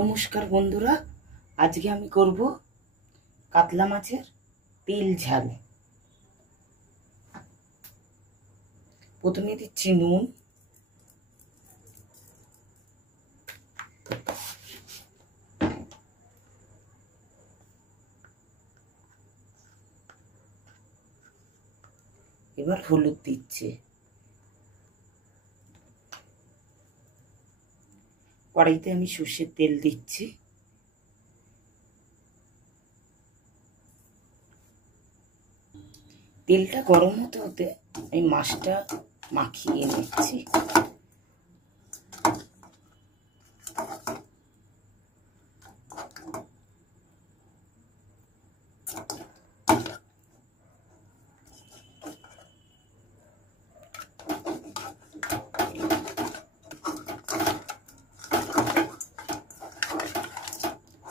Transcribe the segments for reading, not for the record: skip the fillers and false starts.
নমস্কার বন্ধুরা, আজকে আমি করব কাতলা মাছের তেল ঝাল। প্রথমে দিচ্ছি নুন, এবার হলুদ দিচ্ছি, কড়াইতে আমি সর্ষের তেল দিচ্ছি, তেলটা গরম হতে হতে আমি মাছটা মাখিয়ে নিচ্ছি।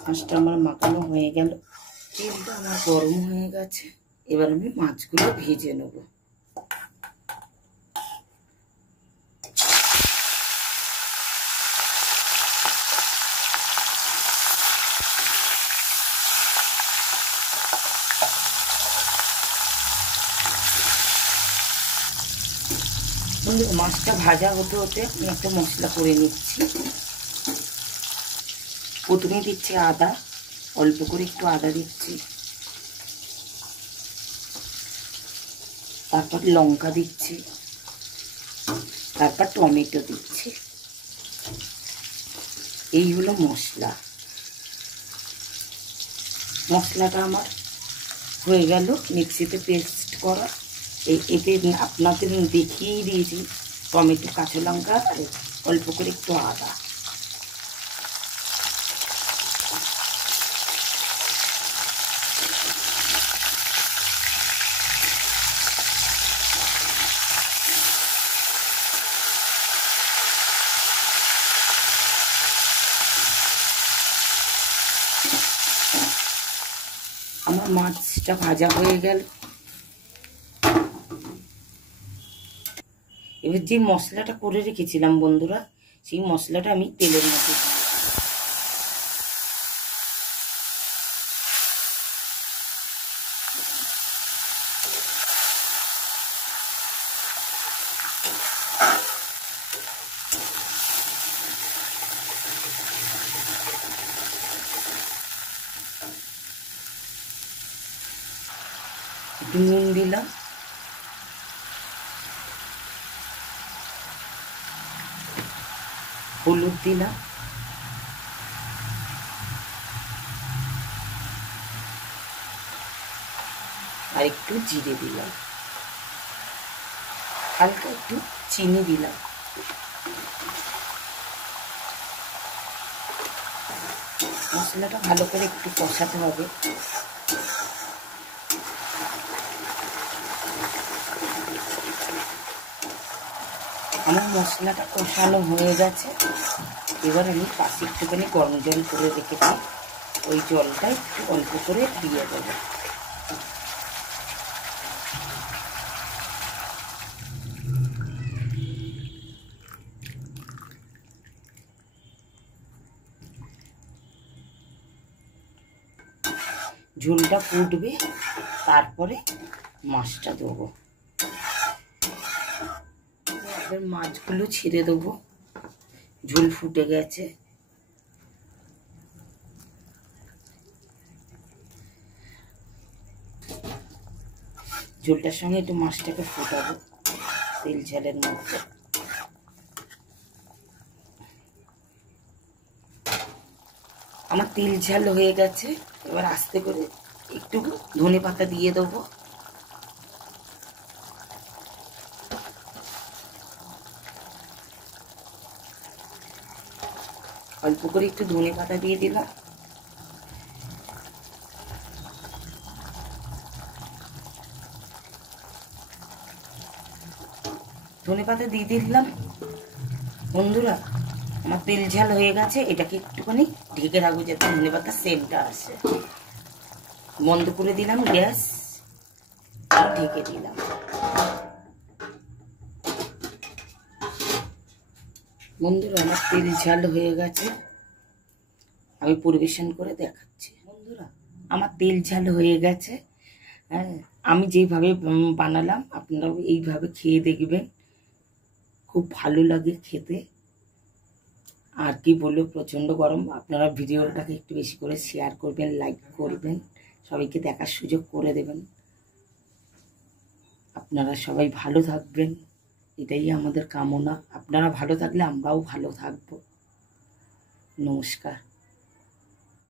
মাছটা আমার মাখানো হয়ে গেল, তেলটা আমার গরম হয়ে গেছে। এবার আমি মাছগুলো ভেজে নেব। মাছটা ভাজা হতে হতে আমি একটা মশলা করে নিচ্ছি। প্রথমে দিচ্ছি আদা, অল্প করে একটু আদা দিচ্ছি, তারপর লঙ্কা দিচ্ছি, তারপর টমেটো দিচ্ছি। এই হলো মশলা। মশলাটা আমার হয়ে গেল মিক্সিতে পেস্ট করা। এতে আপনাদের দেখিয়েই দিয়েছি টমেটো, কাঁচা লঙ্কা আর অল্প করে একটু আদা। আমার মাছটা ভাজা হয়ে গেল। এবার যে মশলাটা করে রেখেছিলাম বন্ধুরা, সেই মশলাটা আমি তেলের মধ্যে একটু নুন দিলাম, হলুদ দিলাম, আর একটু জিরে দিলাম, হালকা একটু চিনি দিলাম। মশলাটা ভালো করে একটু কষাতে হবে। আমার মশলাটা কষানো হয়ে গেছে। এবার আমি পাশে একটুখানি গরম জল করে রেখেছি, ওই জলটা একটু অল্প করে দিয়ে দেবো। ঝোলটা ফুটবে, তারপরে মাছটা দেবো। এবার মাছগুলো ছেড়ে দেবো, ঝোল ফুটে গেছে। ঝোলটার সঙ্গে একটু মাছটাকে ফোটাবো তেল ঝালের মধ্যে। আমার তেল ঝাল হয়ে গেছে। এবার আস্তে করে একটু ধনে পাতা দিয়ে দেবো। অল্প করে একটু ধনে পাতা দিয়ে দিলাম। ধনে পাতা দিয়ে দিলাম। বন্ধুরা, আমার তেল ঝাল হয়ে গেছে। এটাকে একটুখানি ঢেকে রাখবো যাতে ধনে পাতার সেন্টটা আসে। বন্ধ করে দিলাম গ্যাস, ঢেকে দিলাম। বন্ধুরা, আমার তেল ঝাল হয়ে গেছে। আমি পরিবেশন করে দেখাচ্ছি। বন্ধুরা, আমার তেল ঝাল হয়ে গেছে। হ্যাঁ, আমি যেইভাবে বানালাম আপনারাও এইভাবে খেয়ে দেখবেন, খুব ভালো লাগে খেতে। আর কি বলবো, প্রচণ্ড গরম। আপনারা ভিডিওটাকে একটু বেশি করে শেয়ার করবেন, লাইক করবেন, সবাইকে দেখার সুযোগ করে দেবেন। আপনারা সবাই ভালো থাকবেন, এটাই আমাদের কামনা। আপনারা ভালো থাকলে আমরাও ভালো থাকবো। নমস্কার।